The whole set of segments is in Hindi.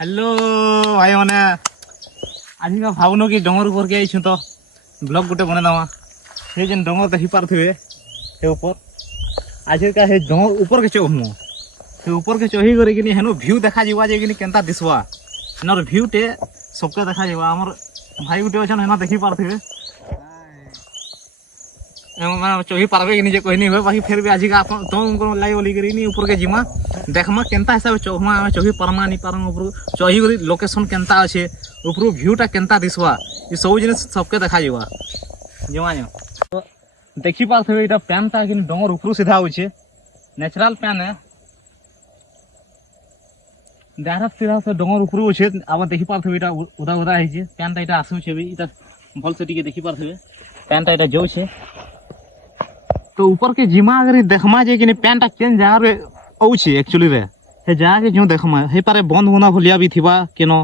हेलो भाई मैंने आज का भावनो कि डोंगर ऊपर के आई तो ब्लॉग गोटे बने दमा ये जेन डोंगर देखी पारे से ऊपर आज का हे डोंगर ऊपर के चढ़मु से ऊपर के चढ़ी कर हेन भ्यू देखा जावा जे केनता दिसवा हेनर भ्यू टे सबके देखा जावा हमर भाई गोटे अच्छा हेना देखी पारे चढ़ी पारबे कि कहनी हुए बाकी फिर भी आज का तुम लगे बोली करी ऊपर के जिमा देखमा केनता हिसाब से चढ़मा चढ़ी पारमा नहीं पारम ऊपर चढ़ी कर लोकेशन केनता अच्छे ऊपर भ्यूटा केनता दिसवा ये सब जिन सबके देखा जावा जमा तो देखी पारे यहाँ पैनटा कि डोंगर ऊपर सीधा होचे नेचुरल पैन है डायरेक्ट सीधा से डोंगर ऊपर अच्छे अब देखी पारे यहाँ उदा उदा है पैनटा यहाँ आसूचे भी भल से देखी पारे पैनटा यहाँ जाऊे तो ऊपर के जिमा अगर देखमा जे कि पैनटा केन जगह औछे एक्चुअली रे हे जगह के जो देखमा हे पारे बंद होना भलिया भी थिबा केनो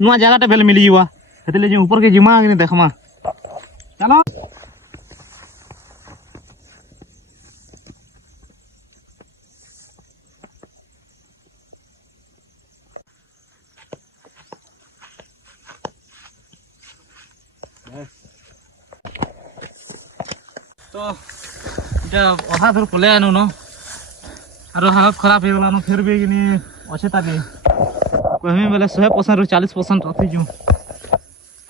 नुआ जगहटा बेल मिली जीवा हेतले जे ऊपर के जिमा अगर देखमा चलो तो अधा दूर पलै आनु न और हालत खराब हो गलान फिर भी कि अच्छे ताकि कहमी बोले 100% रू 40% रखीचु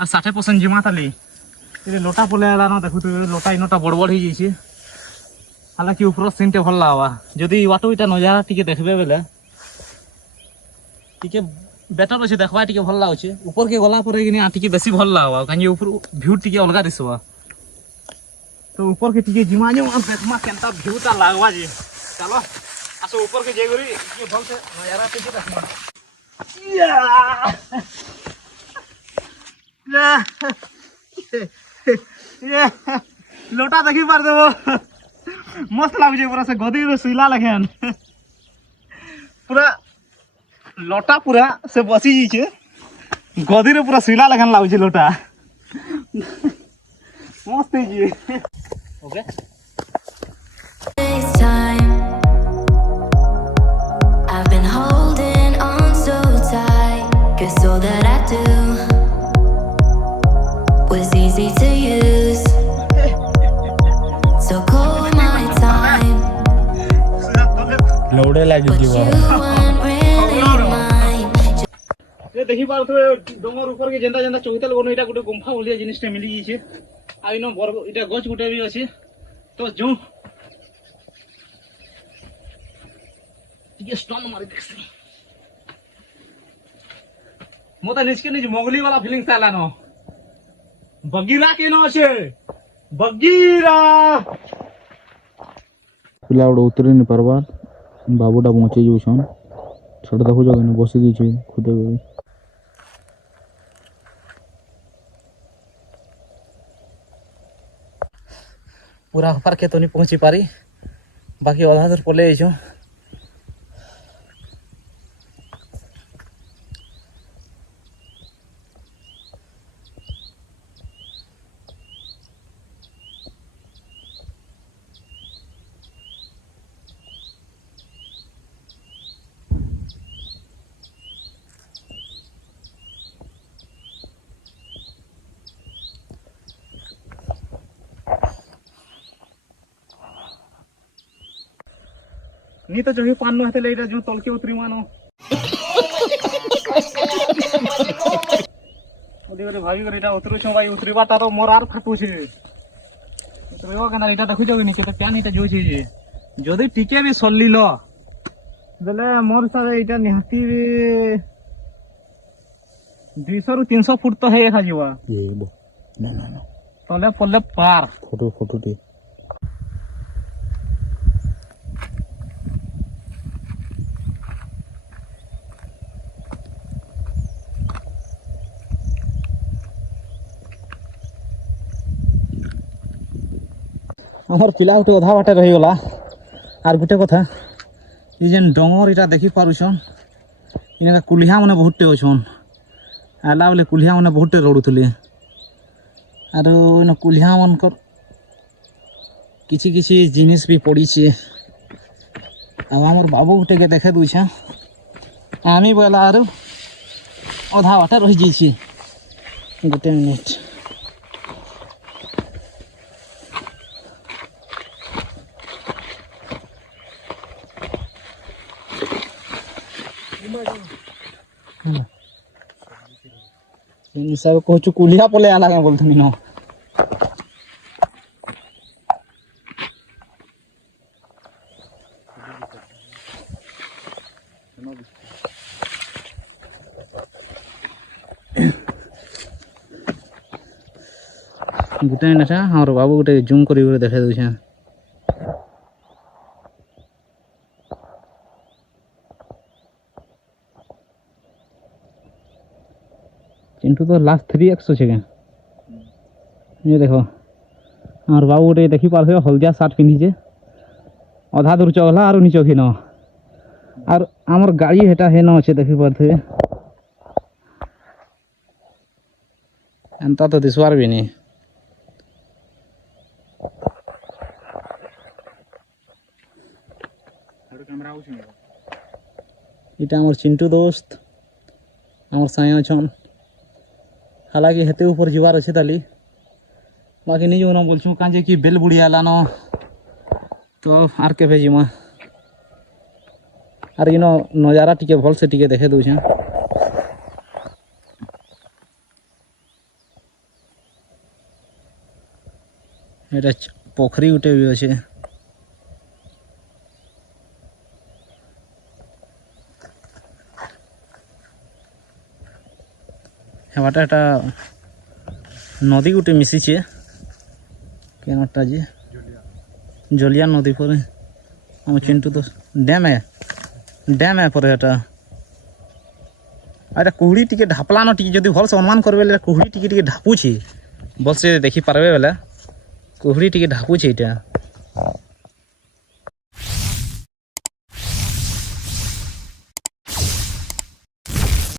आ 60% जिमा ताली ये लोटा पलै आलान देखु लोटा इनटा बड़ बड़ हो जाइए हालांकि ऊपर सीन टे भल लगा जदि वाटो इटा नजारा टी देखबे बेले टी बेटर अच्छे देखवा टी भल लगे ऊपर के गला टी बेसी भल लगा कहीं ऊपर भ्यू टी अलग दिसवा तो ऊपर के टी जिमा जो देखमा केनता भ्यूटा लगवा जी चलो आसो ऊपर के जेगरी ये भल से नजारा टी देखमा ये लोटा देखी पार देबो मस्त लागजे पूरा से गदी रे सुइला लगेन पूरा लोटा पूरा से बसी जी छे गदी रे पूरा सुइला लगन लागजे लोटा मस्त है जी okay I've been holding on so tight 'cause all that I do was easy to use. So call my time, लोड़े लगी but you जीवा weren't really mine. ये देखि पार तो डोंगर ऊपर के जेंदा जेंदा चौहितल गोनो इटा गुटे गुंफा बोलिया जिनिसटे मिली छी आ इनो बर इटा गछ गुटे भी अछि तो जो ये स्टोन मारी देखसी मोता निचके निज मोगली वाला फीलिंग साला नो बगीरा के नो छे बगीरा पिला उड़ उतरी नहीं पारबा बाबूटा पहुंचे जाऊन छोटा देखो जगह बसी दी खुदे गई पूरा ऊपर के तो नहीं पहुंची पारी बाकी आधा दूर पले आइछो नी तो जो पान हेते लेटा जो तलके उतरी मानो ओदी करे भाभी करे एटा उतरू छ भाई उतरीबाटा तो मोर आर फाटू छे उतरीबो केना एटा देखु जगे नी केते प्यान एटा जो छे जे जदी टिके भी सल्ली ल देले मोर सारे एटा निहाती 200 रु 300 फुट तो है खा जीवा ये बो ना ना ना तले पल्ले पार फोटो दे हमर पिला उठे अधा बाटे रही गला आर गुटे कथा ये जेन डोंगर इटा देखि पारुछन इनका कुलिया माने बहुते अछन आला बोले कुलिया माने बहुते रडुथले आर इन कुलिया मनकर किछि किछि जिनिस भी पड़ी छे अब आमर बाबू गुटे के देखे दूछे आमी बोला आरो ଅଧା ବାଟେ ରହିଯାଇଛି। ଗୋଟେ ମିନିଟ୍। ହିସାବ କହୁଛୁ କୁଲିଆ ପଳେଇ ଆଲା କାଁ ବୋଲୁଥିଲି ନ ଗୋଟେ ମିନିଟ୍ ଆମର ବାବୁ ଗୋଟେ ଜୁମ୍ କରି ଦେଖାଇ ଦେଉଛେ। चिंटू तो लास्ट 3x अच्छे क्या ये देखो और बाबू गोटे देखी पारे हलदिया सार्ट पिंधिचे अधा दूर चगला और नीचे खिन और आमर गाड़ी हेटा हेन अच्छे देखी पारे एंता तो दिसवार भी नहीं। इटा आमर चिंटू दोस्त आमर साया छन हालांकि हेते ऊपर जीवार अच्छे ताली बाकी नहीं जो ना बोलछूँ काजे कि बेल बुढ़िया लान तो आर के भेजिमा आर इन नजारा टिके भल से टिके देखे दूछे। एटा पोखरी गुटे भी अच्छे हेबाटा एटा नदी गुटे मिशिचे केनटा जे जलिया नदी पर हम चिंटू तो डैम है पर एटा अरे कुहड़ी टिके ढापला न टिके जदि भल से अनुमान करबे ले कुहड़ी टिके ढापुछि भल से देखि पारबे बेला कुहड़ी टिके ढापुछि एटा।